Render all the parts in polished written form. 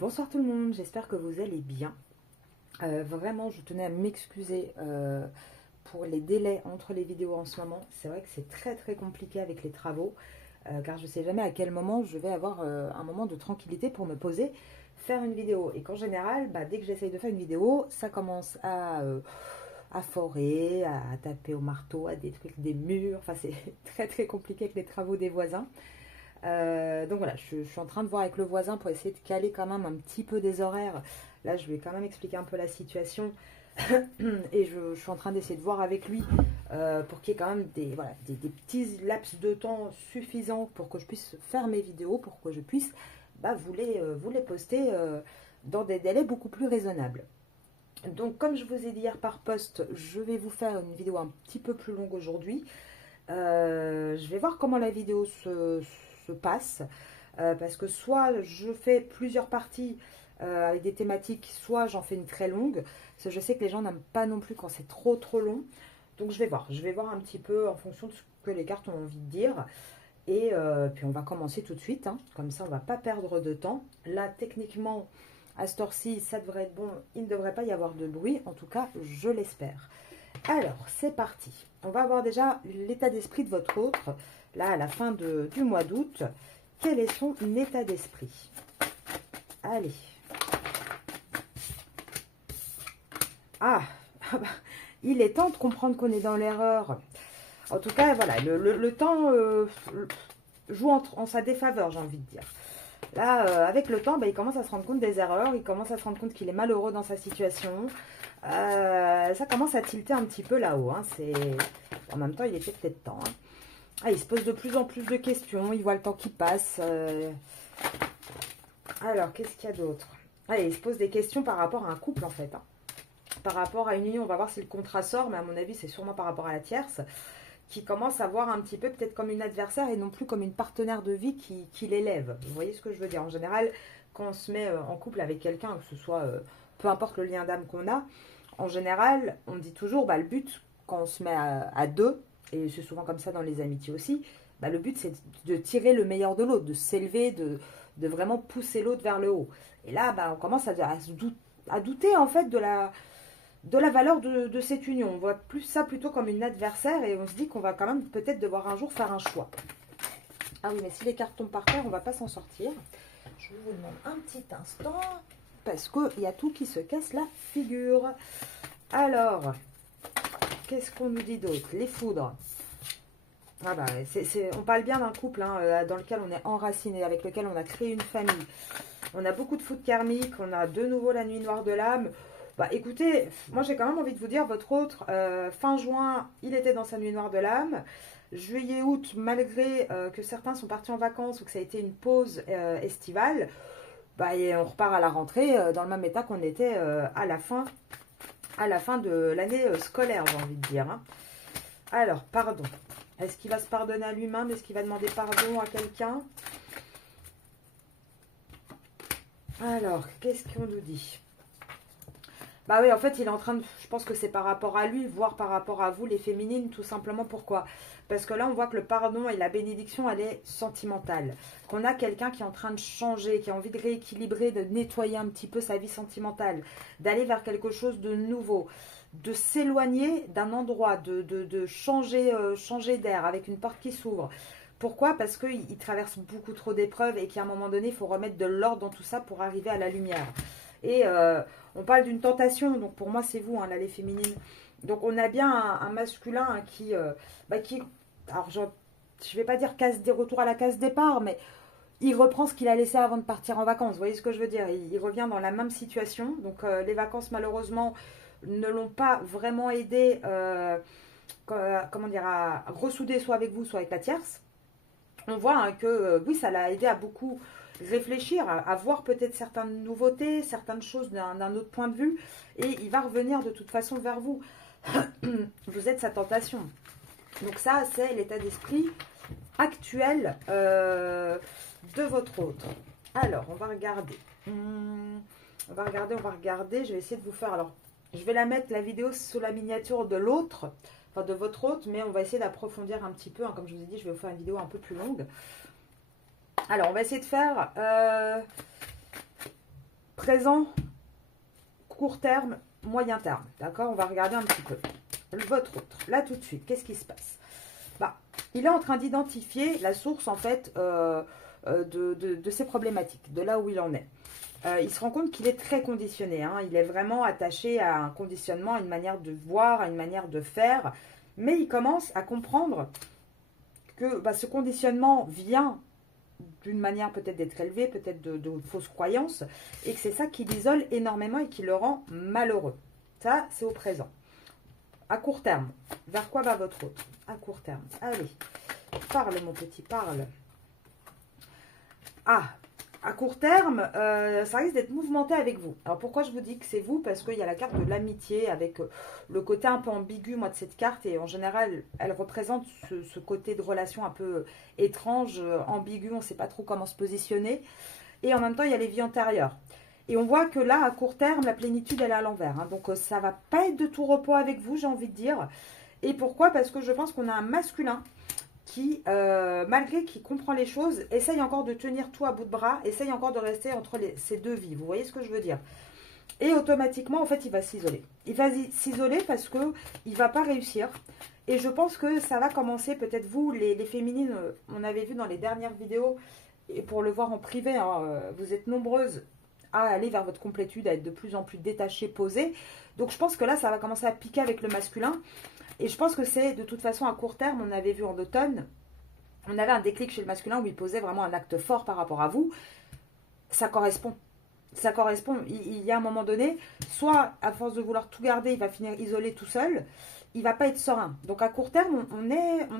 Bonsoir tout le monde, j'espère que vous allez bien. Vraiment, je tenais à m'excuser pour les délais entre les vidéos en ce moment. C'est vrai que c'est très compliqué avec les travaux, car je ne sais jamais à quel moment je vais avoir un moment de tranquillité pour me poser, faire une vidéo. Et qu'en général, dès que j'essaye de faire une vidéo, ça commence à forer, à taper au marteau, à détruire des murs. Enfin, c'est très compliqué avec les travaux des voisins. Donc voilà, je suis en train de voir avec le voisin pour essayer de caler quand même un petit peu des horaires. Là, je vais quand même expliquer un peu la situation. Et je suis en train d'essayer de voir avec lui pour qu'il y ait quand même des petits laps de temps suffisants pour que je puisse faire mes vidéos, pour que je puisse vous les poster dans des délais beaucoup plus raisonnables. Donc comme je vous ai dit hier par post, je vais vous faire une vidéo un petit peu plus longue aujourd'hui. Je vais voir comment la vidéo se passe, parce que soit je fais plusieurs parties avec des thématiques, soit j'en fais une très longue, parce que je sais que les gens n'aiment pas non plus quand c'est trop long. Donc je vais voir un petit peu en fonction de ce que les cartes ont envie de dire. Et puis on va commencer tout de suite, hein. Comme ça on ne va pas perdre de temps. Là techniquement à cette heure-ci ça devrait être bon, il ne devrait pas y avoir de bruit, en tout cas je l'espère. Alors, c'est parti. On va voir déjà l'état d'esprit de votre autre, là, à la fin du mois d'août. Quel est son état d'esprit? Allez. Ah, il est temps de comprendre qu'on est dans l'erreur. En tout cas, voilà, le temps joue en sa défaveur, j'ai envie de dire. Là, avec le temps, il commence à se rendre compte des erreurs, il commence à se rendre compte qu'il est malheureux dans sa situation. Ça commence à tilter un petit peu là-haut. Hein. En même temps, il était peut-être temps. Hein. Ah, il se pose de plus en plus de questions, il voit le temps qui passe. Alors, qu'est-ce qu'il y a d'autre? Il se pose des questions par rapport à un couple, en fait. Hein. Par rapport à une union, on va voir si le contrat sort, mais à mon avis, c'est sûrement par rapport à la tierce, qui commence à voir un petit peu peut-être comme une adversaire et non plus comme une partenaire de vie qui l'élève. Vous voyez ce que je veux dire? En général, quand on se met en couple avec quelqu'un, que ce soit, peu importe le lien d'âme qu'on a, en général, on dit toujours, le but, quand on se met à deux, et c'est souvent comme ça dans les amitiés aussi, le but, c'est de tirer le meilleur de l'autre, de s'élever, de vraiment pousser l'autre vers le haut. Et là, on commence à douter, en fait, de la valeur de cette union. On voit plus ça plutôt comme une adversaire et on se dit qu'on va quand même peut-être devoir un jour faire un choix. Ah oui, mais si les cartes tombent par terre, on ne va pas s'en sortir. Je vous demande un petit instant parce qu'il y a tout qui se casse la figure. Alors, qu'est-ce qu'on nous dit d'autre? Les foudres. On parle bien d'un couple dans lequel on est enraciné, avec lequel on a créé une famille. On a beaucoup de foudres karmiques, on a de nouveau la nuit noire de l'âme. Écoutez, moi j'ai quand même envie de vous dire, votre autre, fin juin, il était dans sa nuit noire de l'âme. Juillet, août, malgré que certains sont partis en vacances ou que ça a été une pause estivale, et on repart à la rentrée dans le même état qu'on était à la fin de l'année scolaire, j'ai envie de dire. Hein. Alors, pardon. Est-ce qu'il va se pardonner à lui-même? Est-ce qu'il va demander pardon à quelqu'un? Alors, qu'est-ce qu'on nous dit? Oui, en fait, il est en train de... Je pense que c'est par rapport à lui, voire par rapport à vous, les féminines, tout simplement. Pourquoi? Parce que là, on voit que le pardon et la bénédiction, elle est sentimentale. Qu'on a quelqu'un qui est en train de changer, qui a envie de rééquilibrer, de nettoyer un petit peu sa vie sentimentale, d'aller vers quelque chose de nouveau, de s'éloigner d'un endroit, de changer d'air avec une porte qui s'ouvre. Pourquoi? Parce qu'il traverse beaucoup trop d'épreuves et qu'à un moment donné, il faut remettre de l'ordre dans tout ça pour arriver à la lumière. Et on parle d'une tentation, donc pour moi c'est vous, là les féminines. Donc on a bien un masculin qui, alors je ne vais pas dire retour à la case départ, mais il reprend ce qu'il a laissé avant de partir en vacances. Vous voyez ce que je veux dire? Il revient dans la même situation. Donc les vacances malheureusement ne l'ont pas vraiment aidé à ressouder soit avec vous, soit avec la tierce. On voit que oui, ça l'a aidé à beaucoup réfléchir, à voir peut-être certaines nouveautés, certaines choses d'un autre point de vue, et il va revenir de toute façon vers vous. Vous êtes sa tentation. Donc ça, c'est l'état d'esprit actuel de votre autre. Alors, on va regarder. On va regarder. Je vais essayer de vous faire... Alors, je vais la mettre, la vidéo, sous la miniature de l'autre, enfin de votre autre, mais on va essayer d'approfondir un petit peu. Comme je vous ai dit, je vais vous faire une vidéo un peu plus longue. Alors, on va essayer de faire présent, court terme, moyen terme. D'accord? On va regarder un petit peu. Votre autre, là tout de suite, qu'est-ce qui se passe? Bah, il est en train d'identifier la source en fait de ses problématiques, de là où il en est. Il se rend compte qu'il est très conditionné. Hein. Il est vraiment attaché à un conditionnement, à une manière de voir, à une manière de faire. Mais il commence à comprendre que bah, ce conditionnement vient d'une manière peut-être d'être élevé, peut-être de fausses croyances, et que c'est ça qui l'isole énormément et qui le rend malheureux. Ça, c'est au présent. À court terme, vers quoi va votre autre? À court terme, allez, parle mon petit, parle. Ah, à court terme, ça risque d'être mouvementé avec vous. Alors pourquoi je vous dis que c'est vous? Parce qu'il y a la carte de l'amitié avec le côté un peu ambigu, moi, de cette carte. Et en général, elle représente ce côté de relation un peu étrange, ambigu, on ne sait pas trop comment se positionner. Et en même temps, il y a les vies antérieures. Et on voit que là, à court terme, la plénitude, elle est à l'envers. Hein. Donc ça ne va pas être de tout repos avec vous, j'ai envie de dire. Et pourquoi? Parce que je pense qu'on a un masculin qui, malgré qu'il comprend les choses, essaye encore de tenir tout à bout de bras, essaye encore de rester entre ces deux vies. Vous voyez ce que je veux dire? Et automatiquement, en fait, il va s'isoler. Il va s'isoler parce qu'il ne va pas réussir. Et je pense que ça va commencer, peut-être vous, les féminines, on avait vu dans les dernières vidéos, et pour le voir en privé, hein, vous êtes nombreuses à aller vers votre complétude, à être de plus en plus détachées, posées. Donc je pense que là, ça va commencer à piquer avec le masculin. Et je pense que c'est de toute façon à court terme, on avait vu en automne, on avait un déclic chez le masculin où il posait vraiment un acte fort par rapport à vous. Ça correspond. Ça correspond. Il y a un moment donné, soit à force de vouloir tout garder, il va finir isolé tout seul. Il ne va pas être serein. Donc à court terme, on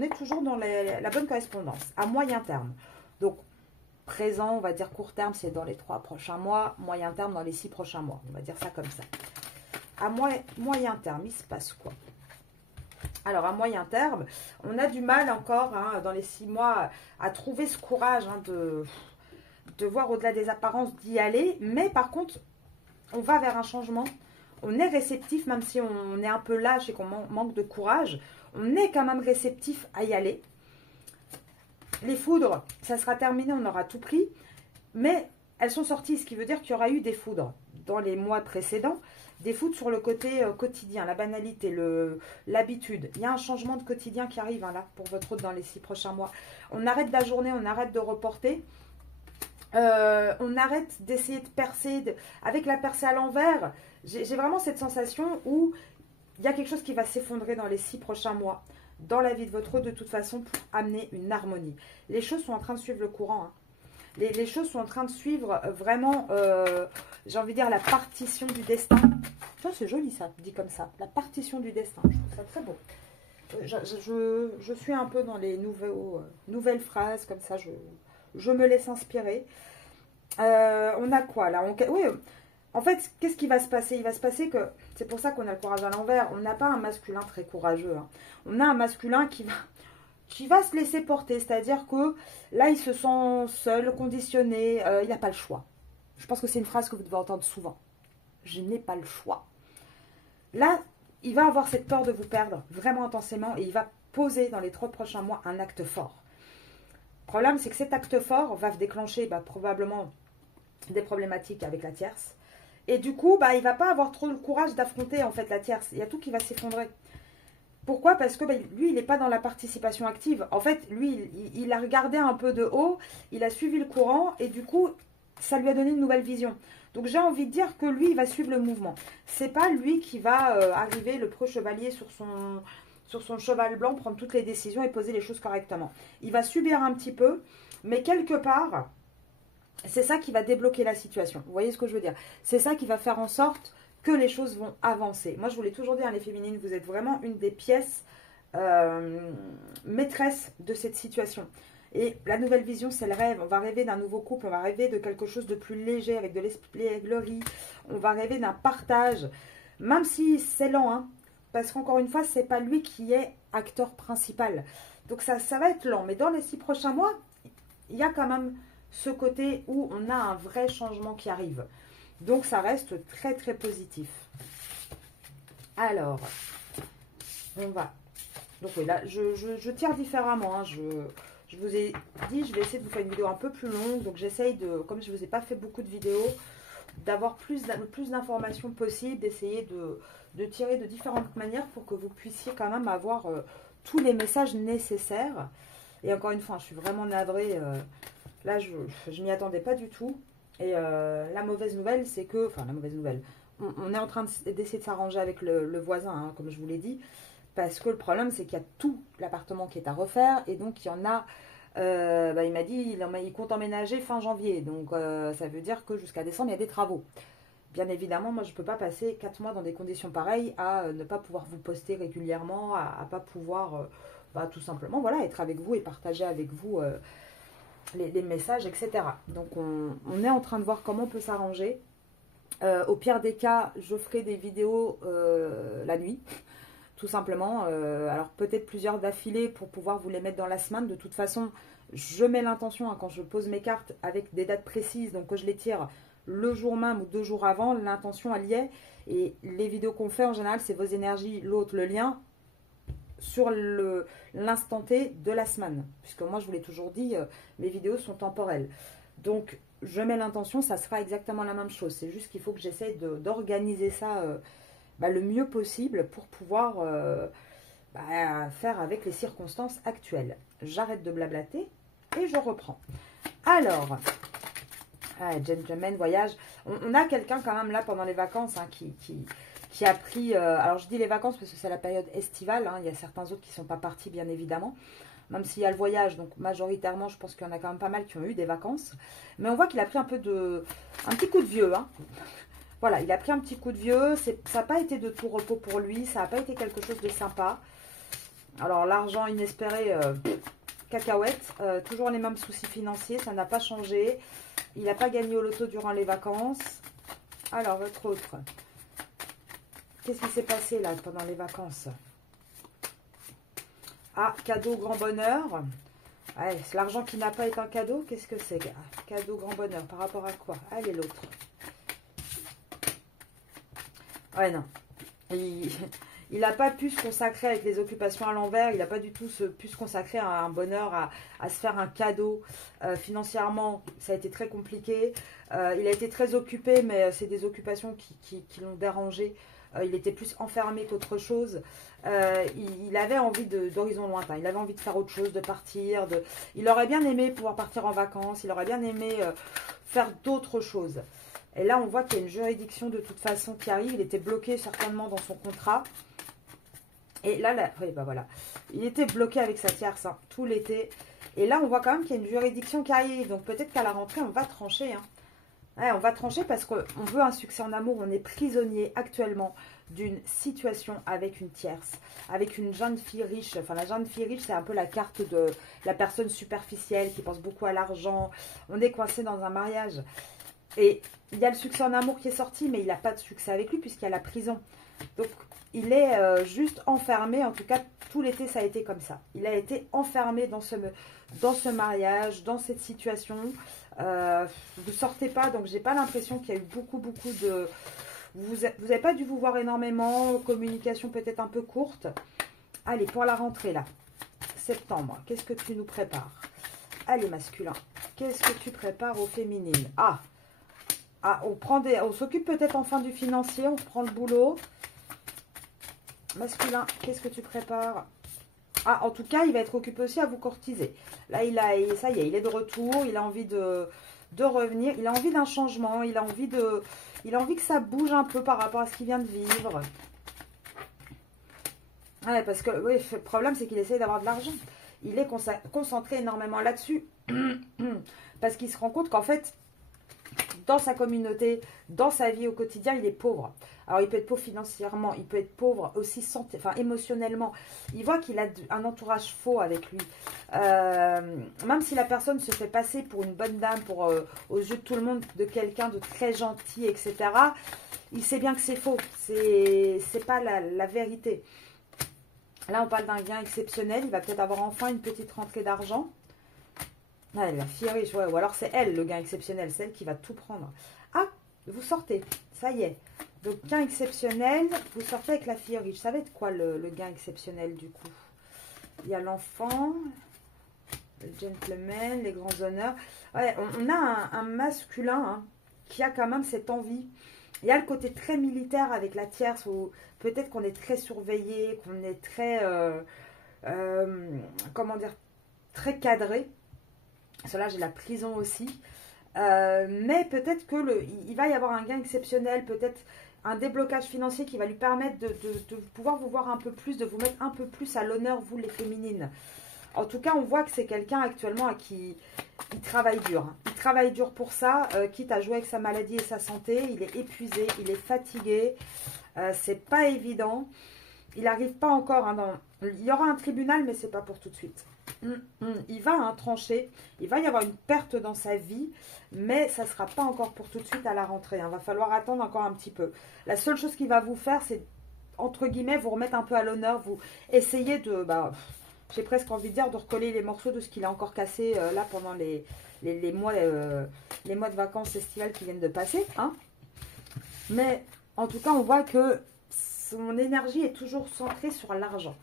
est toujours dans la bonne correspondance. À moyen terme. Donc présent, on va dire court terme, c'est dans les 3 prochains mois. Moyen terme, dans les 6 prochains mois. On va dire ça comme ça. À moyen terme, il se passe quoi? Alors, à moyen terme, on a du mal encore, hein, dans les 6 mois, à trouver ce courage hein, de voir au-delà des apparences, d'y aller. Mais par contre, on va vers un changement. On est réceptif, même si on est un peu lâche et qu'on manque de courage. On est quand même réceptif à y aller. Les foudres, ça sera terminé, on aura tout pris. Mais elles sont sorties, ce qui veut dire qu'il y aura eu des foudres dans les mois précédents. Des foudres sur le côté quotidien, la banalité, l'habitude. Il y a un changement de quotidien qui arrive hein, là pour votre autre dans les 6 prochains mois. On arrête d'ajourner, on arrête de reporter. On arrête d'essayer de percer. Avec la percée à l'envers, j'ai vraiment cette sensation où il y a quelque chose qui va s'effondrer dans les 6 prochains mois. Dans la vie de votre autre de toute façon pour amener une harmonie. Les choses sont en train de suivre le courant. Hein. Les choses sont en train de suivre vraiment, j'ai envie de dire, la partition du destin. C'est joli ça, dit comme ça. La partition du destin, je trouve ça très beau. Je suis un peu dans les nouvelles phrases, comme ça, je me laisse inspirer. On a quoi là? Oui, en fait, qu'est-ce qui va se passer? Il va se passer que, c'est pour ça qu'on a le courage à l'envers, on n'a pas un masculin très courageux. Hein. On a un masculin qui va se laisser porter, c'est-à-dire que là, il se sent seul, conditionné, il n'a pas le choix. Je pense que c'est une phrase que vous devez entendre souvent. Je n'ai pas le choix. Là, il va avoir cette peur de vous perdre vraiment intensément et il va poser dans les 3 prochains mois un acte fort. Le problème, c'est que cet acte fort va déclencher probablement des problématiques avec la tierce. Et du coup, il ne va pas avoir trop le courage d'affronter en fait la tierce. Il y a tout qui va s'effondrer. Pourquoi? Parce que lui, il n'est pas dans la participation active. En fait, lui, il a regardé un peu de haut, il a suivi le courant et du coup, ça lui a donné une nouvelle vision. Donc, j'ai envie de dire que lui, il va suivre le mouvement. C'est pas lui qui va arriver, le preux chevalier, sur son cheval blanc, prendre toutes les décisions et poser les choses correctement. Il va subir un petit peu, mais quelque part, c'est ça qui va débloquer la situation. Vous voyez ce que je veux dire? C'est ça qui va faire en sorte que les choses vont avancer. Moi, je vous l'ai toujours dit, hein, les féminines, vous êtes vraiment une des pièces maîtresses de cette situation. Et la nouvelle vision, c'est le rêve. On va rêver d'un nouveau couple, on va rêver de quelque chose de plus léger, avec de l'espièglerie. On va rêver d'un partage, même si c'est lent, hein, parce qu'encore une fois, c'est pas lui qui est acteur principal. Donc ça va être lent. Mais dans les 6 prochains mois, il y a quand même ce côté où on a un vrai changement qui arrive. Donc, ça reste très, très positif. Alors, on va... Donc, oui, là, je tire différemment. Hein. Je vous ai dit, je vais essayer de vous faire une vidéo un peu plus longue. Donc, j'essaye de... Comme je ne vous ai pas fait beaucoup de vidéos, d'avoir le plus d'informations possible, d'essayer de tirer de différentes manières pour que vous puissiez quand même avoir tous les messages nécessaires. Et encore une fois, je suis vraiment navrée. Là, je m'y attendais pas du tout. Et la mauvaise nouvelle, c'est que... Enfin, la mauvaise nouvelle. On est en train d'essayer de s'arranger avec le voisin, hein, comme je vous l'ai dit. Parce que le problème, c'est qu'il y a tout l'appartement qui est à refaire. Et donc, il y en a... il m'a dit il compte emménager fin janvier. Donc, ça veut dire que jusqu'à décembre, il y a des travaux. Bien évidemment, moi, je ne peux pas passer 4 mois dans des conditions pareilles à ne pas pouvoir vous poster régulièrement, à ne pas pouvoir... tout simplement, voilà, être avec vous et partager avec vous les messages, etc. Donc, on est en train de voir comment on peut s'arranger. Au pire des cas, je ferai des vidéos la nuit, tout simplement. Alors, peut-être plusieurs d'affilée pour pouvoir vous les mettre dans la semaine. De toute façon, je mets l'intention, hein, quand je pose mes cartes avec des dates précises, donc que je les tire le jour même ou 2 jours avant, l'intention, elle y est. Et les vidéos qu'on fait, en général, c'est vos énergies, l'autre, le lien, sur l'instant T de la semaine. Puisque moi, je vous l'ai toujours dit, mes vidéos sont temporelles. Donc, je mets l'intention, ça sera exactement la même chose. C'est juste qu'il faut que j'essaie d'organiser ça le mieux possible pour pouvoir faire avec les circonstances actuelles. J'arrête de blablater et je reprends. Alors, gentleman, voyage. On a quelqu'un quand même là pendant les vacances hein, qui a pris... alors je dis les vacances parce que c'est la période estivale. Hein, il y a certains autres qui ne sont pas partis bien évidemment. Même s'il y a le voyage, donc majoritairement je pense qu'il y en a quand même pas mal qui ont eu des vacances. Mais on voit qu'il a pris un petit coup de vieux. Hein. Voilà, il a pris un petit coup de vieux. Ça n'a pas été de tout repos pour lui. Ça n'a pas été quelque chose de sympa. Alors l'argent inespéré, cacahuète. Toujours les mêmes soucis financiers, ça n'a pas changé. Il n'a pas gagné au loto durant les vacances. Alors, votre autre. Qu'est-ce qui s'est passé là pendant les vacances? Ah, cadeau grand bonheur. Ouais, l'argent qui n'a pas été un cadeau, qu'est-ce que c'est? Cadeau grand bonheur, par rapport à quoi? Allez, l'autre. Ouais, non. Il n'a pas pu se consacrer avec les occupations à l'envers. Il n'a pas du tout pu se consacrer à un bonheur, à se faire un cadeau. Financièrement, ça a été très compliqué. Il a été très occupé, mais c'est des occupations qui l'ont dérangé. Il était plus enfermé qu'autre chose. Il avait envie d'horizons lointains. Il avait envie de faire autre chose, de partir. Il aurait bien aimé pouvoir partir en vacances. Il aurait bien aimé faire d'autres choses. Et là, on voit qu'il y a une juridiction de toute façon qui arrive. Il était bloqué certainement dans son contrat. Et là, oui, voilà. Il était bloqué avec sa tierce hein, tout l'été. Et là, on voit quand même qu'il y a une juridiction qui arrive. Donc peut-être qu'à la rentrée, on va trancher. Hein. Ouais, on va trancher parce qu'on veut un succès en amour. On est prisonnier actuellement d'une situation avec une tierce, avec une jeune fille riche. Enfin, la jeune fille riche, c'est un peu la carte de la personne superficielle qui pense beaucoup à l'argent. On est coincé dans un mariage. Et il y a le succès en amour qui est sorti, mais il n'a pas de succès avec lui puisqu'il y a la prison. Donc, il est juste enfermé. En tout cas, tout l'été, ça a été comme ça. Il a été enfermé dans ce mariage, dans cette situation. Vous ne sortez pas, donc j'ai pas l'impression qu'il y a eu beaucoup de... Vous n'avez pas dû vous voir énormément. Communication peut-être un peu courte. Allez, pour la rentrée, là. Septembre, qu'est-ce que tu nous prépares? Allez, masculin. Qu'est-ce que tu prépares aux féminines? On s'occupe peut-être enfin du financier, on reprend le boulot. Masculin, qu'est-ce que tu prépares? En tout cas, il va être occupé aussi à vous courtiser. Là, ça y est, il est de retour, il a envie de revenir, il a envie d'un changement, il a envie que ça bouge un peu par rapport à ce qu'il vient de vivre. Ouais, parce que oui, le problème, c'est qu'il essaie d'avoir de l'argent. Il est concentré énormément là-dessus. Parce qu'il se rend compte qu'en fait, dans sa communauté, dans sa vie au quotidien, il est pauvre. Alors, il peut être pauvre financièrement, il peut être pauvre aussi émotionnellement. Il voit qu'il a un entourage faux avec lui. Même si la personne se fait passer pour une bonne dame, aux yeux de tout le monde, de quelqu'un de très gentil, etc., il sait bien que c'est faux. C'est pas la vérité. Là, on parle d'un gain exceptionnel. Il va peut-être avoir enfin une petite rentrée d'argent. Ah, la fille riche, ouais. Ou alors c'est elle, le gain exceptionnel. C'est elle qui va tout prendre. Ah, vous sortez. Ça y est. Donc, gain exceptionnel. Vous sortez avec la fille riche. Ça va être quoi le gain exceptionnel, du coup? Il y a l'enfant, le gentleman, les grands honneurs. Ouais, on a un masculin hein, qui a quand même cette envie. Il y a le côté très militaire avec la tierce, où peut-être qu'on est très surveillé, qu'on est très, comment dire, très cadré. Cela, j'ai la prison aussi. Mais peut-être que il va y avoir un gain exceptionnel, peut-être un déblocage financier qui va lui permettre de pouvoir vous voir un peu plus, de vous mettre un peu plus à l'honneur, vous les féminines. En tout cas, on voit que c'est quelqu'un actuellement à qui il travaille dur. Il travaille dur pour ça, quitte à jouer avec sa maladie et sa santé. Il est épuisé, il est fatigué. C'est pas évident. Il n'arrive pas encore. Il y aura un tribunal, mais c'est pas pour tout de suite. Il va trancher. Il va y avoir une perte dans sa vie, mais ça ne sera pas encore pour tout de suite à la rentrée. Il va falloir attendre encore un petit peu. La seule chose qu'il va vous faire, c'est, entre guillemets, vous remettre un peu à l'honneur. Vous essayez de... j'ai presque envie de dire de recoller les morceaux de ce qu'il a encore cassé là pendant les mois de vacances estivales qui viennent de passer. Mais en tout cas, on voit que son énergie est toujours centrée sur l'argent.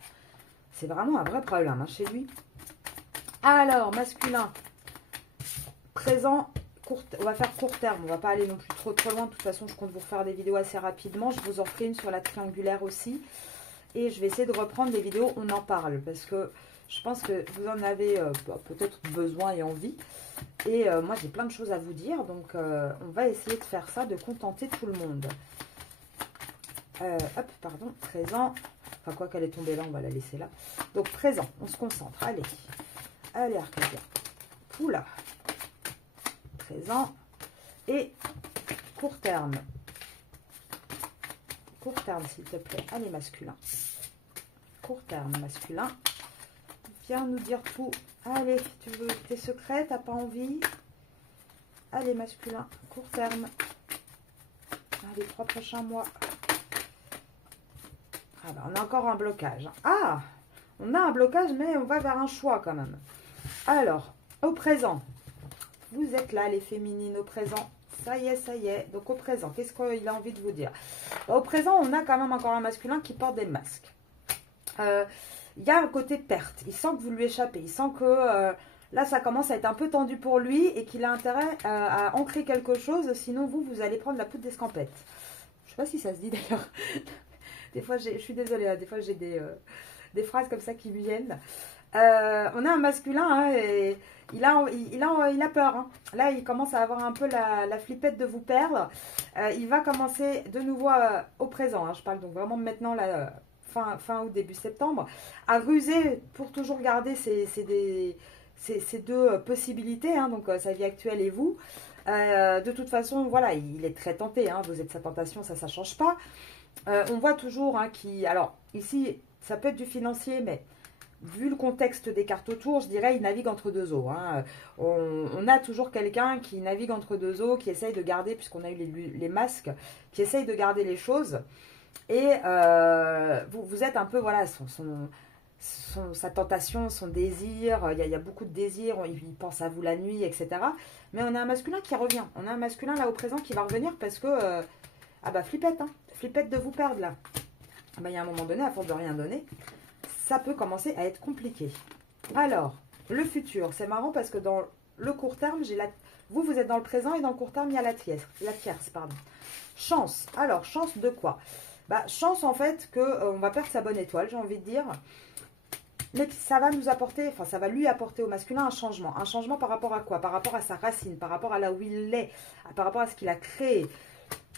C'est vraiment un vrai problème chez lui. Alors, masculin, présent, on va faire court terme. On ne va pas aller non plus trop loin. De toute façon, je compte vous refaire des vidéos assez rapidement. Je vous en ferai une sur la triangulaire aussi. Et je vais essayer de reprendre des vidéos où on en parle. Parce que je pense que vous en avez peut-être besoin et envie. Et moi, j'ai plein de choses à vous dire. Donc, on va essayer de faire ça, de contenter tout le monde. Hop, pardon, présent. Enfin, quoi qu'elle est tombée là, on va la laisser là. Donc, présent, on se concentre. Allez, allez, Arcadia. Oula. Présent. Et court terme. Court terme, s'il te plaît. Allez, masculin. Court terme, masculin. Viens nous dire tout. Allez, tu veux tes secrets, t'as pas envie. Allez, masculin. Court terme. Les 3 prochains mois. Ah bah, on a encore un blocage. Ah, on a un blocage, mais on va vers un choix quand même. Alors, au présent. Vous êtes là, les féminines, au présent. Ça y est, ça y est. Donc, au présent, qu'est-ce qu'il a envie de vous dire? Au présent, on a quand même encore un masculin qui porte des masques. Il y a un côté perte. Il sent que vous lui échappez. Il sent que là, ça commence à être un peu tendu pour lui et qu'il a intérêt à ancrer quelque chose. Sinon, vous allez prendre la poudre d'escampette. Je ne sais pas si ça se dit d'ailleurs. Des fois, je suis désolée. Des fois, j'ai des phrases comme ça qui lui viennent. On a un masculin et il a peur. Là, il commence à avoir un peu la flippette de vous perdre. Il va commencer de nouveau au présent. Je parle donc vraiment maintenant, là, fin août, début septembre, à ruser pour toujours garder ces deux possibilités, donc sa vie actuelle et vous. De toute façon, voilà, il est très tenté. Vous êtes sa tentation, ça ne change pas. On voit toujours alors ici, ça peut être du financier, mais vu le contexte des cartes autour, je dirais il navigue entre deux eaux. On a toujours quelqu'un qui navigue entre deux eaux, qui essaye de garder, puisqu'on a eu les masques, qui essaye de garder les choses. Et vous êtes un peu, voilà, sa tentation, son désir. Il y a beaucoup de désirs, il pense à vous la nuit, etc. Mais on a un masculin qui revient. On a un masculin là au présent qui va revenir parce que, flippette, flippette de vous perdre là. Il y a un moment donné, à force de rien donner, ça peut commencer à être compliqué. Alors, le futur, c'est marrant parce que dans le court terme, vous êtes dans le présent et dans le court terme, il y a la tierce, pardon. Chance. Alors, chance de quoi? Chance en fait qu'on va perdre sa bonne étoile, j'ai envie de dire. Mais ça va nous apporter, ça va lui apporter au masculin un changement. Un changement par rapport à quoi? Par rapport à sa racine, par rapport à là où il est, par rapport à ce qu'il a créé.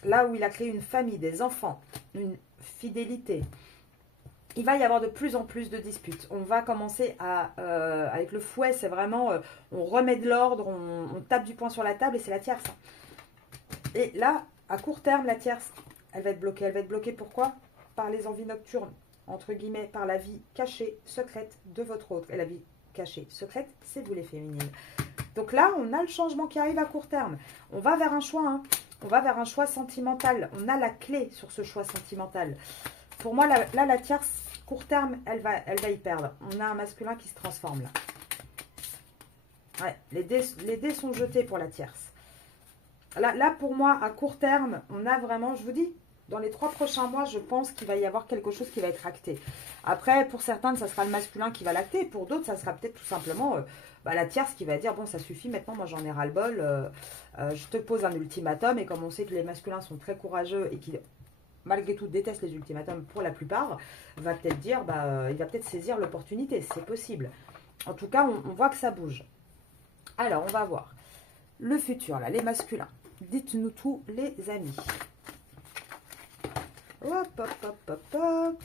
Là où il a créé une famille, des enfants, une fidélité. Il va y avoir de plus en plus de disputes. On va commencer avec le fouet, c'est vraiment, on remet de l'ordre, on tape du poing sur la table et c'est la tierce. Et là, à court terme, la tierce, elle va être bloquée. Elle va être bloquée pourquoi? Par les envies nocturnes, entre guillemets, par la vie cachée, secrète de votre autre. Et la vie cachée, secrète, c'est vous les féminines. Donc là, on a le changement qui arrive à court terme. On va vers un choix, On va vers un choix sentimental. On a la clé sur ce choix sentimental. Pour moi, là, la tierce, court terme, elle va y perdre. On a un masculin qui se transforme là. Ouais, les dés sont jetés pour la tierce. Là, pour moi, à court terme, on a vraiment, je vous dis, dans les 3 prochains mois, je pense qu'il va y avoir quelque chose qui va être acté. Après, pour certains, ça sera le masculin qui va l'acter. Pour d'autres, ça sera peut-être tout simplement bah, la tierce qui va dire, bon, ça suffit maintenant, moi j'en ai ras-le-bol, je te pose un ultimatum, et comme on sait que les masculins sont très courageux et qui, malgré tout, détestent les ultimatums pour la plupart, va peut-être dire, bah, il va peut-être saisir l'opportunité, c'est possible. En tout cas, on voit que ça bouge. Alors, on va voir le futur, là, les masculins. Dites-nous tout, les amis. Hop, hop, hop, hop, hop.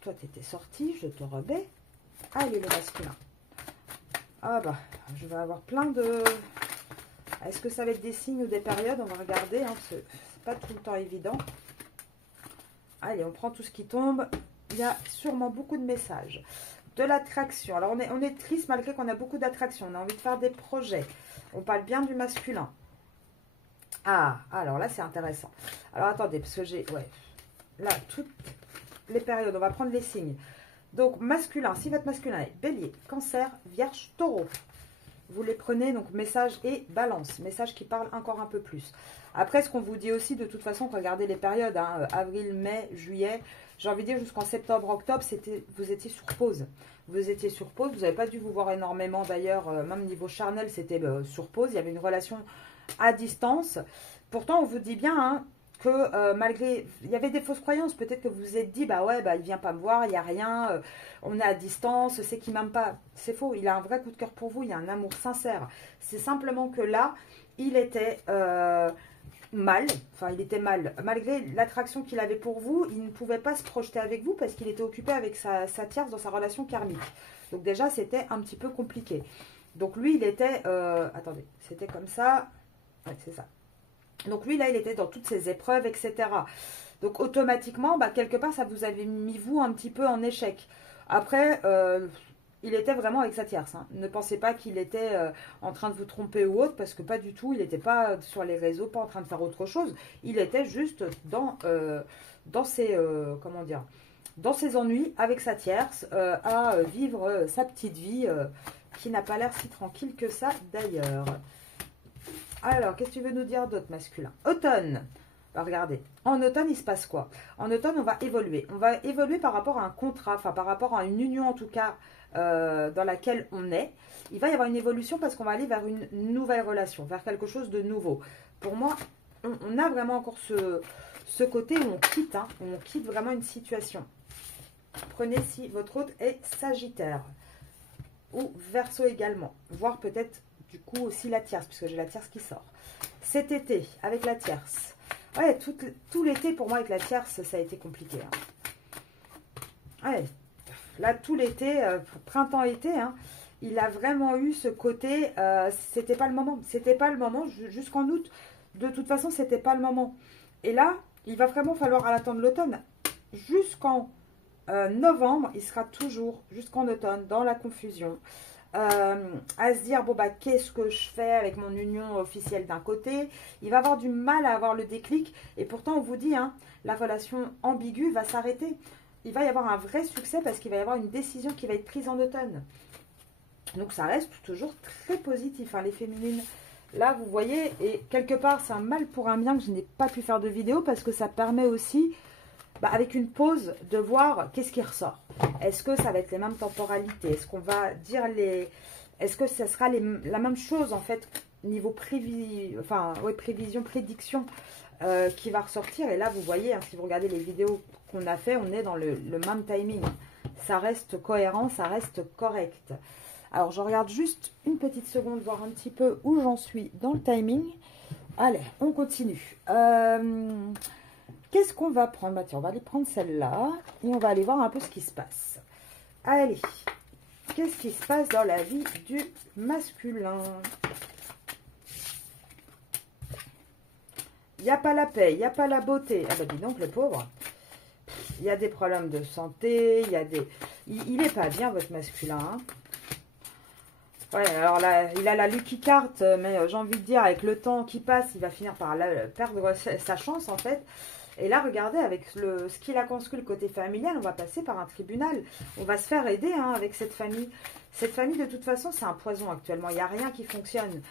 Toi, tu étais sorti, je te remets. Allez, les masculins. Ah bah, je vais avoir plein de... Est-ce que ça va être des signes ou des périodes? On va regarder, hein, parce que c'est pas tout le temps évident. Allez, on prend tout ce qui tombe. Il y a sûrement beaucoup de messages. De l'attraction. Alors, on est triste malgré qu'on a beaucoup d'attraction. On a envie de faire des projets. On parle bien du masculin. Ah, alors là, c'est intéressant. Alors, attendez, parce que j'ai... Ouais. Là, toutes les périodes. On va prendre les signes. Donc, masculin. Si votre masculin est bélier, cancer, vierge, taureau. Vous les prenez, donc message et balance. Message qui parle encore un peu plus. Après, ce qu'on vous dit aussi, de toute façon, regardez les périodes. Hein, avril, mai, juillet. J'ai envie de dire jusqu'en septembre, octobre, vous étiez sur pause. Vous étiez sur pause. Vous n'avez pas dû vous voir énormément d'ailleurs. Même niveau charnel, c'était sur pause. Il y avait une relation à distance. Pourtant, on vous dit bien hein, que malgré... Il y avait des fausses croyances. Peut-être que vous vous êtes dit, bah ouais, bah, il ne vient pas me voir, il n'y a rien. On est à distance, c'est qu'il ne m'aime pas. C'est faux. Il a un vrai coup de cœur pour vous. Il y a un amour sincère. C'est simplement que là, il était... mal, enfin il était mal, malgré l'attraction qu'il avait pour vous, il ne pouvait pas se projeter avec vous parce qu'il était occupé avec sa tierce dans sa relation karmique. Donc déjà c'était un petit peu compliqué. Donc lui il était, attendez, c'était comme ça, ouais, c'est ça. Donc lui là il était dans toutes ses épreuves, etc. Donc automatiquement, bah, quelque part ça vous avait mis vous un petit peu en échec. Après, il était vraiment avec sa tierce. Hein. Ne pensez pas qu'il était en train de vous tromper ou autre, parce que pas du tout. Il n'était pas sur les réseaux, pas en train de faire autre chose. Il était juste dans ses, comment dire, dans ses ennuis avec sa tierce, à vivre sa petite vie, qui n'a pas l'air si tranquille que ça d'ailleurs. Alors, qu'est-ce que tu veux nous dire d'autre, masculin? Automne. Alors, regardez, en automne, il se passe quoi? En automne, on va évoluer. On va évoluer par rapport à un contrat, enfin par rapport à une union en tout cas, dans laquelle on est. Il va y avoir une évolution parce qu'on va aller vers une nouvelle relation, vers quelque chose de nouveau. Pour moi, on a vraiment encore ce côté où on quitte, hein, où on quitte vraiment une situation. Prenez si votre hôte est Sagittaire ou Verseau également, voire peut-être du coup aussi la tierce, puisque j'ai la tierce qui sort. Cet été, avec la tierce. Ouais, tout l'été pour moi avec la tierce, ça a été compliqué. Hein. Ouais, là tout l'été, printemps-été, hein, il a vraiment eu ce côté, c'était pas le moment. C'était pas le moment jusqu'en août. De toute façon, c'était pas le moment. Et là, il va vraiment falloir attendre l'automne. Jusqu'en novembre, il sera toujours, jusqu'en automne, dans la confusion. À se dire, bon bah qu'est-ce que je fais avec mon union officielle d'un côté. Il va avoir du mal à avoir le déclic. Et pourtant, on vous dit, hein, la relation ambiguë va s'arrêter. Il va y avoir un vrai succès parce qu'il va y avoir une décision qui va être prise en automne. Donc ça reste toujours très positif, hein, les féminines. Là, vous voyez, et quelque part, c'est un mal pour un bien que je n'ai pas pu faire de vidéo parce que ça permet aussi, bah, avec une pause, de voir qu'est-ce qui ressort. Est-ce que ça va être les mêmes temporalités? Est-ce qu'on va dire les... Est-ce que ça sera la même chose, en fait, niveau prévision, prédiction qui va ressortir? Et là, vous voyez, hein, si vous regardez les vidéos qu'on a fait, on est dans le même timing. Ça reste cohérent, ça reste correct. Alors, je regarde juste une petite seconde, voir un petit peu où j'en suis dans le timing. Allez, on continue. Qu'est-ce qu'on va prendre? Bah, tiens, on va aller prendre celle-là et on va aller voir un peu ce qui se passe. Allez, qu'est-ce qui se passe dans la vie du masculin? Il n'y a pas la paix, il n'y a pas la beauté. Ah bah dis donc, le pauvre. Il y a des problèmes de santé, il y a des... Il n'est pas bien, votre masculin, hein. Ouais, alors là, il a la Lucky Card, mais j'ai envie de dire, avec le temps qui passe, il va finir par perdre sa chance, en fait. Et là, regardez, avec ce qu'il a construit le côté familial, on va passer par un tribunal. On va se faire aider hein, avec cette famille. Cette famille, de toute façon, c'est un poison actuellement. Il n'y a rien qui fonctionne.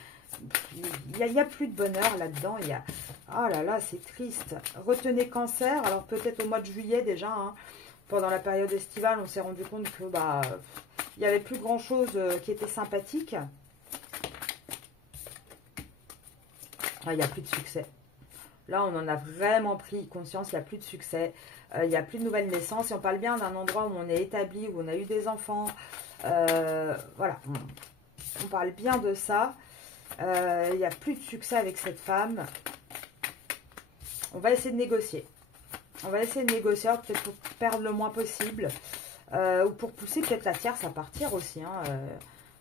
Il n'y a plus de bonheur là-dedans. Oh là là, c'est triste. Retenez cancer. Alors, peut-être au mois de juillet déjà, hein, pendant la période estivale, on s'est rendu compte que... bah il n'y avait plus grand chose qui était sympathique. Ah, il n'y a plus de succès. Là, on en a vraiment pris conscience, il n'y a plus de succès, il n'y a plus de nouvelles naissances. Et on parle bien d'un endroit où on est établi, où on a eu des enfants. Voilà, on parle bien de ça. Il n'y a plus de succès avec cette femme. On va essayer de négocier. On va essayer de négocier, peut-être pour perdre le moins possible. Ou pour pousser peut-être la tierce à partir aussi. Hein.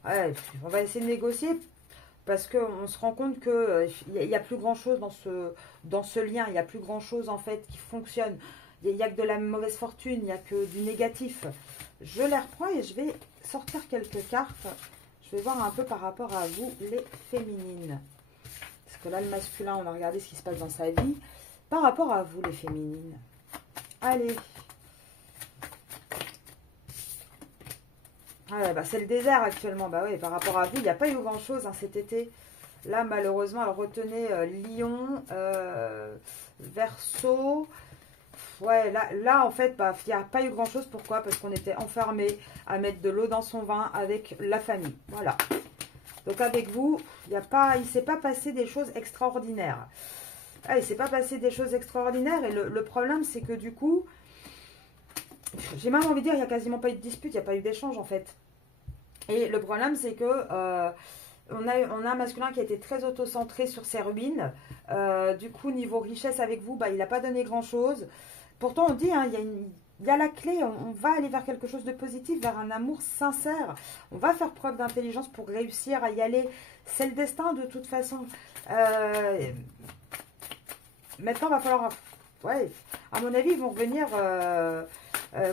Ouais, on va essayer de négocier. Parce qu'on se rend compte qu'il n'y a plus grand-chose dans ce lien. Il n'y a plus grand-chose, en fait, qui fonctionne. Il n'y a que de la mauvaise fortune. Il n'y a que du négatif. Je les reprends et je vais sortir quelques cartes. Je vais voir un peu par rapport à vous, les féminines. Parce que là, le masculin, on va regarder ce qui se passe dans sa vie. Par rapport à vous, les féminines. Allez. Ah, bah, c'est le désert actuellement. Bah oui, par rapport à vous, il n'y a pas eu grand-chose hein, cet été. Là, malheureusement, alors retenez Lion, Verseau. Ouais, là en fait, bah, il n'y a pas eu grand-chose. Pourquoi? Parce qu'on était enfermés à mettre de l'eau dans son vin avec la famille. Voilà. Donc avec vous, il ne s'est pas passé des choses extraordinaires. Ah, il ne s'est pas passé des choses extraordinaires. Et le problème, c'est que du coup, j'ai même envie de dire, il n'y a quasiment pas eu de dispute, il n'y a pas eu d'échange en fait. Et le problème, c'est que on a un masculin qui a été très autocentré sur ses ruines. Du coup, niveau richesse avec vous, bah, il n'a pas donné grand-chose. Pourtant, on dit, hein, il y a la clé, on va aller vers quelque chose de positif, vers un amour sincère. On va faire preuve d'intelligence pour réussir à y aller. C'est le destin de toute façon. Maintenant, il va falloir... Ouais, à mon avis, ils vont revenir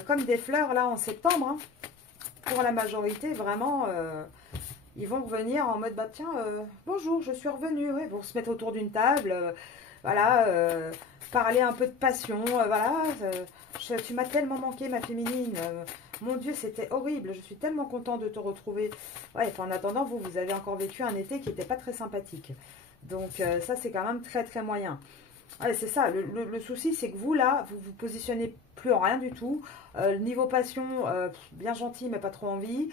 comme des fleurs là en septembre. Hein. Pour la majorité, vraiment, ils vont revenir en mode, bah tiens, bonjour, je suis revenu. Ouais, vont se mettre autour d'une table, voilà, parler un peu de passion, voilà. Tu m'as tellement manqué, ma féminine. Mon Dieu, c'était horrible. Je suis tellement contente de te retrouver. Ouais, en attendant, vous avez encore vécu un été qui n'était pas très sympathique. Donc, ça, c'est quand même très, très moyen. Ouais, c'est ça, le souci c'est que vous là, vous vous positionnez plus en rien du tout. Niveau passion, bien gentil mais pas trop envie.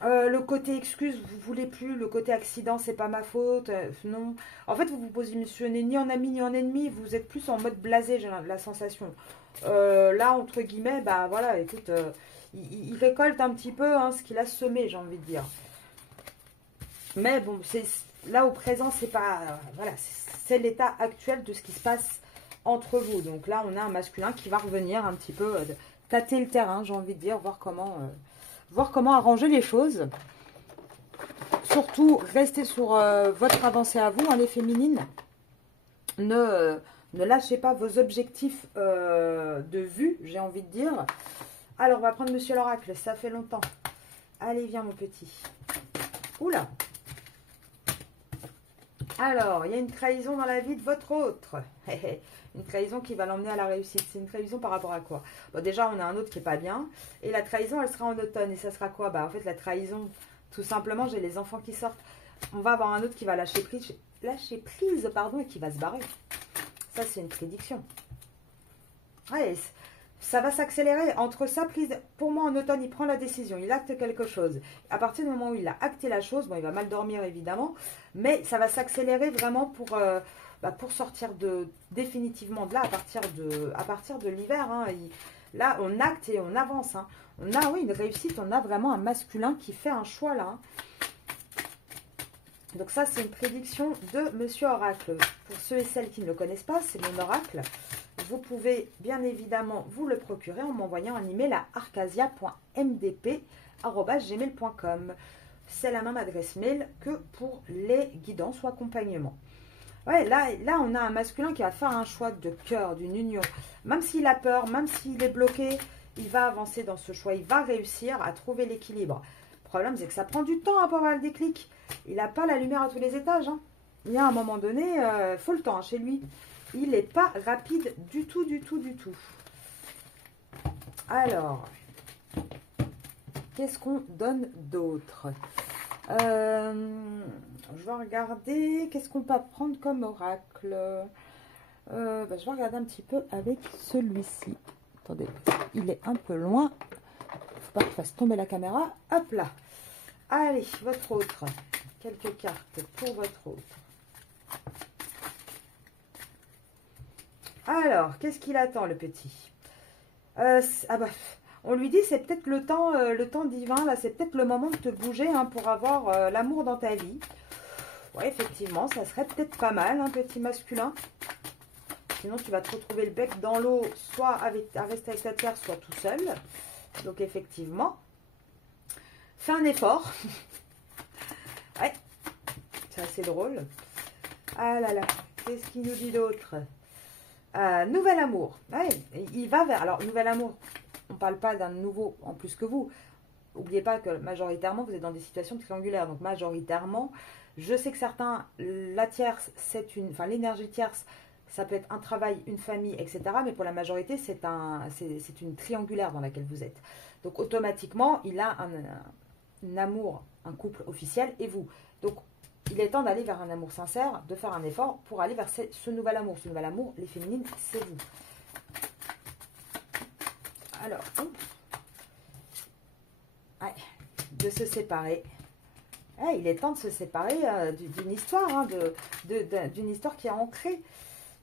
Le côté excuse, vous voulez plus. Le côté accident, c'est pas ma faute. Non. En fait, vous vous positionnez ni en ami ni en ennemi. Vous êtes plus en mode blasé, j'ai la sensation. Là, entre guillemets, bah voilà, écoute, il récolte un petit peu hein, ce qu'il a semé, j'ai envie de dire. Mais bon, là au présent, c'est pas... voilà, c'est l'état actuel de ce qui se passe entre vous. Donc là, on a un masculin qui va revenir un petit peu tâter le terrain, j'ai envie de dire, voir comment arranger les choses. Surtout, restez sur votre avancée à vous, hein, les féminines. Ne lâchez pas vos objectifs de vue, j'ai envie de dire. Alors, on va prendre Monsieur l'Oracle, ça fait longtemps. Allez, viens mon petit. Oula! Alors, il y a une trahison dans la vie de votre autre. Une trahison qui va l'emmener à la réussite. C'est une trahison par rapport à quoi? Bon, déjà, on a un autre qui n'est pas bien. Et la trahison, elle sera en automne. Et ça sera quoi? Bah, en fait, la trahison, tout simplement, j'ai les enfants qui sortent. On va avoir un autre qui va lâcher prise, pardon, et qui va se barrer. Ça, c'est une prédiction. Ouais, ça va s'accélérer. Entre sa prise, pour moi, en automne, il prend la décision, il acte quelque chose. À partir du moment où il a acté la chose, bon, il va mal dormir, évidemment, mais ça va s'accélérer vraiment pour sortir définitivement de là, à partir de l'hiver. Hein, là, on acte et on avance. Hein. On a, oui, une réussite, on a vraiment un masculin qui fait un choix, là. Hein. Donc ça, c'est une prédiction de Monsieur Oracle. Pour ceux et celles qui ne le connaissent pas, c'est mon oracle. Vous pouvez bien évidemment vous le procurer en m'envoyant un email à arcasia.mdp@gmail.com. C'est la même adresse mail que pour les guidances ou accompagnements. Ouais, là, on a un masculin qui va faire un choix de cœur, d'une union. Même s'il a peur, même s'il est bloqué, il va avancer dans ce choix. Il va réussir à trouver l'équilibre. Le problème, c'est que ça prend du temps pour avoir le déclic. Il n'a pas la lumière à tous les étages. Hein. Il y a un moment donné, il faut le temps hein, chez lui. Il n'est pas rapide du tout, du tout, du tout. Alors, qu'est-ce qu'on donne d'autre? Je vais regarder. Qu'est-ce qu'on peut prendre comme oracle? Je vais regarder un petit peu avec celui-ci. Attendez, il est un peu loin. pas que je fasse tomber la caméra. Hop là. Allez, votre autre. Quelques cartes pour votre autre. Alors, qu'est-ce qu'il attend, le petit? Ah bah, on lui dit, c'est peut-être le temps divin, là, c'est peut-être le moment de te bouger hein, pour avoir l'amour dans ta vie. Ouais, effectivement, ça serait peut-être pas mal, un petit masculin. Sinon, tu vas te retrouver le bec dans l'eau, soit à rester avec ta terre, soit tout seul. Donc, effectivement, fais un effort. Ouais, c'est assez drôle. Ah là là, qu'est-ce qu'il nous dit d'autre? Nouvel amour. Ouais, il va vers... Alors, nouvel amour, on ne parle pas d'un nouveau en plus que vous. N'oubliez pas que majoritairement, vous êtes dans des situations triangulaires. Donc, majoritairement, je sais que certains, la tierce, c'est une... Enfin, l'énergie tierce, ça peut être un travail, une famille, etc. Mais pour la majorité, c'est une triangulaire dans laquelle vous êtes. Donc, automatiquement, il a un amour, un couple officiel et vous. Donc, il est temps d'aller vers un amour sincère, de faire un effort pour aller vers ce nouvel amour. Ce nouvel amour, les féminines, c'est vous. Alors, ouais, de se séparer. Ouais, il est temps de se séparer d'une histoire, hein, d'une histoire qui est ancrée.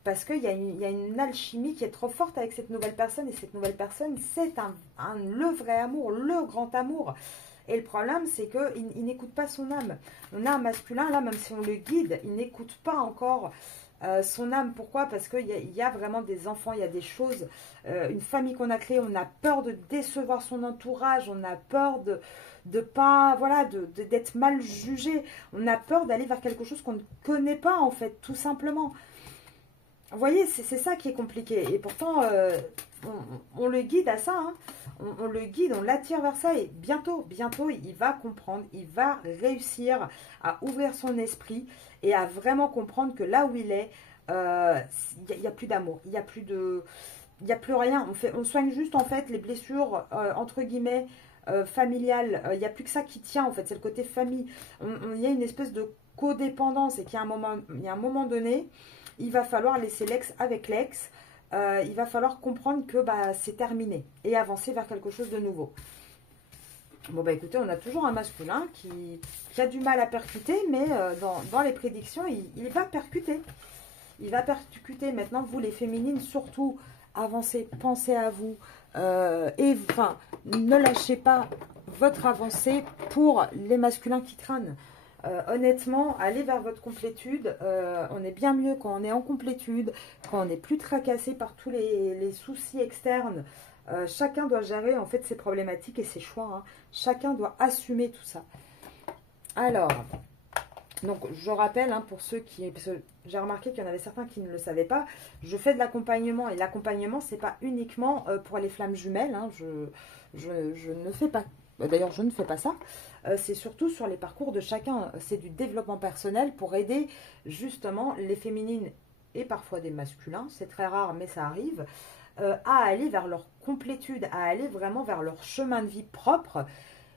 Parce qu'il y a une alchimie qui est trop forte avec cette nouvelle personne. Et cette nouvelle personne, c'est le vrai amour, le grand amour. Et le problème, c'est qu'il n'écoute pas son âme. On a un masculin, là, même si on le guide, il n'écoute pas encore son âme. Pourquoi? Parce qu'il y a vraiment des enfants, il y a des choses, une famille qu'on a créée, on a peur de décevoir son entourage, on a peur de pas, voilà, d'être mal jugé. On a peur d'aller vers quelque chose qu'on ne connaît pas, en fait, tout simplement. Vous voyez, c'est ça qui est compliqué. Et pourtant, on le guide à ça. Hein. On le guide, on l'attire vers ça. Et bientôt, il va comprendre. Il va réussir à ouvrir son esprit et à vraiment comprendre que là où il est, il n'y a plus d'amour. Il n'y a plus de... Il n'y a plus rien. On soigne juste, en fait, les blessures, entre guillemets, familiales. Il n'y a plus que ça qui tient, en fait. C'est le côté famille. Il y a une espèce de codépendance et qu'il y a un moment donné... Il va falloir laisser l'ex avec l'ex. Il va falloir comprendre que c'est terminé et avancer vers quelque chose de nouveau. Bon, bah écoutez, on a toujours un masculin qui a du mal à percuter, mais dans les prédictions, il va percuter. Il va percuter. Maintenant, vous, les féminines, surtout, avancez, pensez à vous. Et enfin, ne lâchez pas votre avancée pour les masculins qui crânent. Honnêtement, allez vers votre complétude. On est bien mieux quand on est en complétude, quand on n'est plus tracassé par tous les soucis externes. Chacun doit gérer en fait ses problématiques et ses choix. Hein. Chacun doit assumer tout ça. Alors, donc je rappelle hein, pour ceux qui... Parce que j'ai remarqué qu'il y en avait certains qui ne le savaient pas. Je fais de l'accompagnement et l'accompagnement, c'est pas uniquement pour les flammes jumelles. Hein. Je ne fais pas... D'ailleurs, je ne fais pas ça. C'est surtout sur les parcours de chacun. C'est du développement personnel pour aider justement les féminines et parfois des masculins, c'est très rare mais ça arrive, à aller vers leur complétude, à aller vraiment vers leur chemin de vie propre.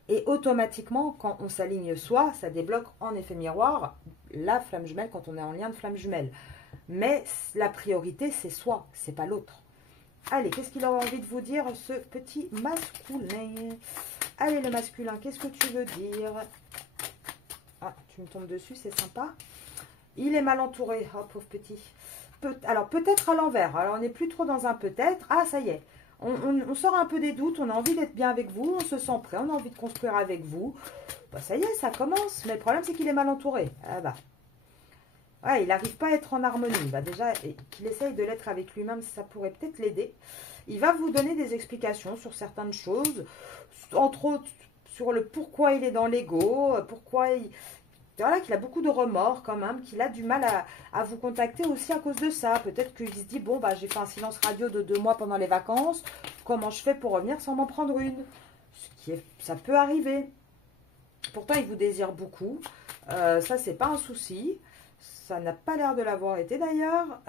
Et automatiquement, quand on s'aligne soi, ça débloque en effet miroir la flamme jumelle quand on est en lien de flamme jumelle. Mais la priorité, c'est soi, c'est pas l'autre. Allez, qu'est-ce qu'il a envie de vous dire, ce petit masculin? Allez, le masculin, qu'est-ce que tu veux dire? Ah, tu me tombes dessus, c'est sympa. Il est mal entouré, oh pauvre petit. Alors, peut-être à l'envers. Alors, on n'est plus trop dans un peut-être. Ah, ça y est. On sort un peu des doutes, on a envie d'être bien avec vous, on se sent prêt, on a envie de construire avec vous. Bah, ça y est, ça commence. Mais le problème, c'est qu'il est mal entouré. Ah bah. Ouais, il n'arrive pas à être en harmonie. Bah, déjà, qu'il essaye de l'être avec lui-même, ça pourrait peut-être l'aider. Il va vous donner des explications sur certaines choses, entre autres sur le pourquoi il est dans l'ego, pourquoi il... Voilà, qu'il a beaucoup de remords quand même, qu'il a du mal à vous contacter aussi à cause de ça. Peut-être qu'il se dit, bon, bah, j'ai fait un silence radio de 2 mois pendant les vacances, comment je fais pour revenir sans m'en prendre une? Ça peut arriver. Pourtant, il vous désire beaucoup. Ça, c'est pas un souci. Ça n'a pas l'air de l'avoir été d'ailleurs.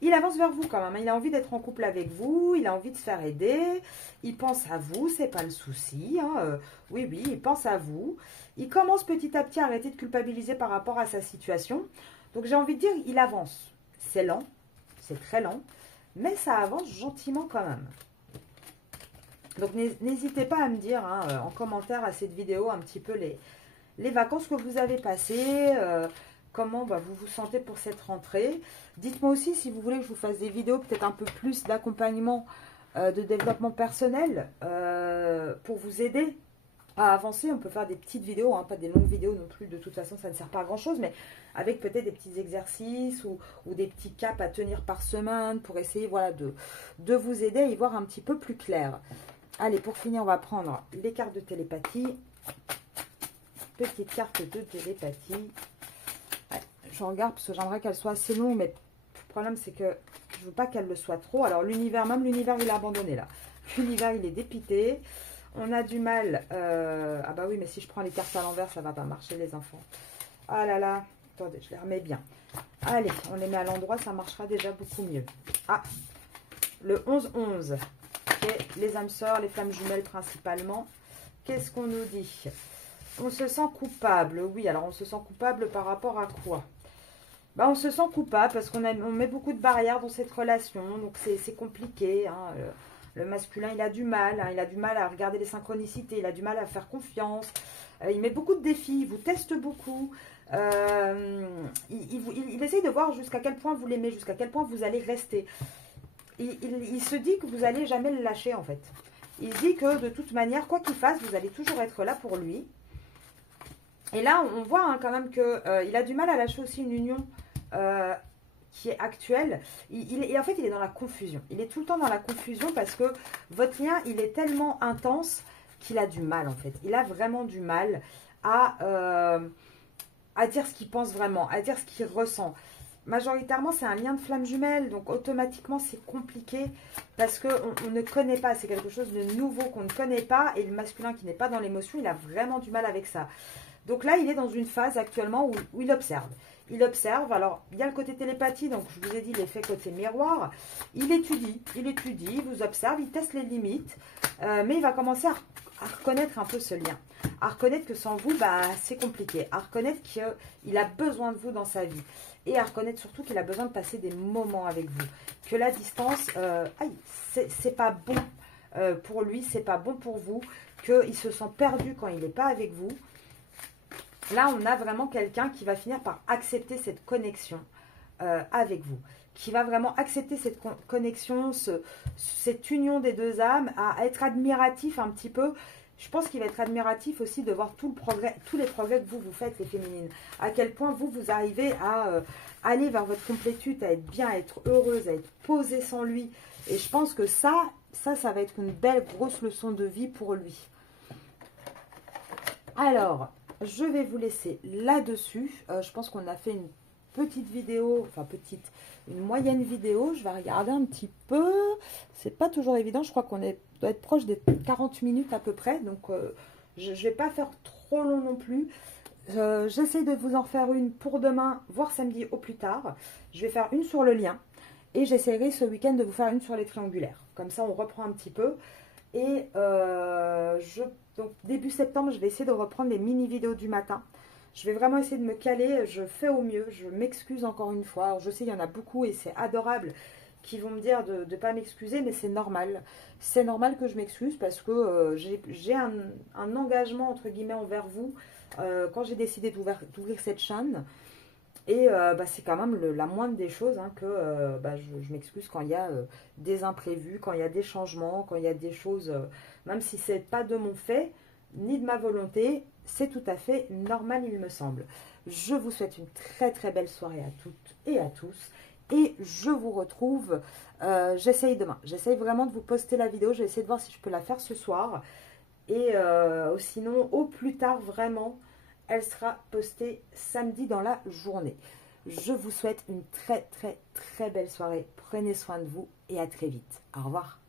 Il avance vers vous quand même. Il a envie d'être en couple avec vous. Il a envie de se faire aider. Il pense à vous. C'est pas le souci. Hein. Oui, il pense à vous. Il commence petit à petit à arrêter de culpabiliser par rapport à sa situation. Donc j'ai envie de dire, il avance. C'est lent. C'est très lent. Mais ça avance gentiment quand même. Donc n'hésitez pas à me dire hein, en commentaire à cette vidéo un petit peu les vacances que vous avez passées, comment bah, vous vous sentez pour cette rentrée. Dites-moi aussi si vous voulez que je vous fasse des vidéos peut-être un peu plus d'accompagnement, de développement personnel pour vous aider à avancer. On peut faire des petites vidéos, hein, pas des longues vidéos non plus, de toute façon ça ne sert pas à grand chose, mais avec peut-être des petits exercices ou des petits caps à tenir par semaine pour essayer voilà, de vous aider à y voir un petit peu plus clair. Allez, pour finir, on va prendre les cartes de télépathie. Petite carte de télépathie. Ouais, je regarde parce que j'aimerais qu'elle soit assez longue, mais le problème c'est que je ne veux pas qu'elle le soit trop. Alors l'univers, même l'univers il est abandonné là. L'univers il est dépité. On a du mal. Ah bah oui, mais si je prends les cartes à l'envers, ça ne va pas marcher les enfants. Ah là là. Attendez, je les remets bien. Allez, on les met à l'endroit, ça marchera déjà beaucoup mieux. Ah, le 11-11. Les âmes sœurs, les flammes jumelles principalement. Qu'est-ce qu'on nous dit? On se sent coupable. Oui, alors on se sent coupable par rapport à quoi? Bah, on se sent coupable parce qu'on met beaucoup de barrières dans cette relation. Donc c'est compliqué. Hein. Le masculin, il a du mal. Hein. Il a du mal à regarder les synchronicités. Il a du mal à faire confiance. Il met beaucoup de défis. Il vous teste beaucoup. Il essaye de voir jusqu'à quel point vous l'aimez, jusqu'à quel point vous allez rester. Il se dit que vous n'allez jamais le lâcher en fait. Il dit que de toute manière, quoi qu'il fasse, vous allez toujours être là pour lui. Et là, on voit hein, quand même qu'il a du mal à lâcher aussi une union qui est actuelle. Et en fait, il est dans la confusion. Il est tout le temps dans la confusion parce que votre lien, il est tellement intense qu'il a du mal en fait. Il a vraiment du mal à dire ce qu'il pense vraiment, à dire ce qu'il ressent. Majoritairement, c'est un lien de flamme jumelle, donc automatiquement, c'est compliqué parce qu'on ne connaît pas, c'est quelque chose de nouveau qu'on ne connaît pas et le masculin qui n'est pas dans l'émotion, il a vraiment du mal avec ça. Donc là, il est dans une phase actuellement où il observe. Il observe, alors il y a le côté télépathie, donc je vous ai dit l'effet côté miroir. Il étudie, il vous observe, il teste les limites, mais il va commencer à reconnaître un peu ce lien. À reconnaître que sans vous, bah, c'est compliqué. À reconnaître qu'il a besoin de vous dans sa vie. Et à reconnaître surtout qu'il a besoin de passer des moments avec vous. Que la distance, c'est pas bon pour lui, c'est pas bon pour vous. Qu'il se sent perdu quand il n'est pas avec vous. Là, on a vraiment quelqu'un qui va finir par accepter cette connexion avec vous. Qui va vraiment accepter cette connexion, cette union des deux âmes, à être admiratif un petit peu. Je pense qu'il va être admiratif aussi de voir tous les progrès que vous faites, les féminines. À quel point vous arrivez à aller vers votre complétude, à être bien, à être heureuse, à être posée sans lui. Et je pense que ça va être une belle grosse leçon de vie pour lui. Alors, je vais vous laisser là-dessus. Je pense qu'on a fait une petite vidéo, enfin une moyenne vidéo. Je vais regarder un petit peu. C'est pas toujours évident. Je crois qu'on doit être proche des 40 minutes à peu près. Donc, je ne vais pas faire trop long non plus. J'essaie de vous en faire une pour demain, voire samedi au plus tard. Je vais faire une sur le lien. Et j'essaierai ce week-end de vous faire une sur les triangulaires. Comme ça, on reprend un petit peu. Et donc début septembre, je vais essayer de reprendre les mini-vidéos du matin. Je vais vraiment essayer de me caler, je fais au mieux, je m'excuse encore une fois. Alors, je sais, il y en a beaucoup et c'est adorable qui vont me dire de ne pas m'excuser, mais c'est normal. C'est normal que je m'excuse parce que j'ai un engagement, entre guillemets, envers vous quand j'ai décidé d'ouvrir cette chaîne. Et c'est quand même la moindre des choses hein, que je m'excuse quand il y a des imprévus, quand il y a des changements, quand il y a des choses, même si ce n'est pas de mon fait, ni de ma volonté, c'est tout à fait normal, il me semble. Je vous souhaite une très très belle soirée à toutes et à tous. Et je vous retrouve, j'essaye demain. J'essaye vraiment de vous poster la vidéo. Je vais essayer de voir si je peux la faire ce soir. Et sinon, au plus tard, vraiment, elle sera postée samedi dans la journée. Je vous souhaite une très très très belle soirée. Prenez soin de vous et à très vite. Au revoir.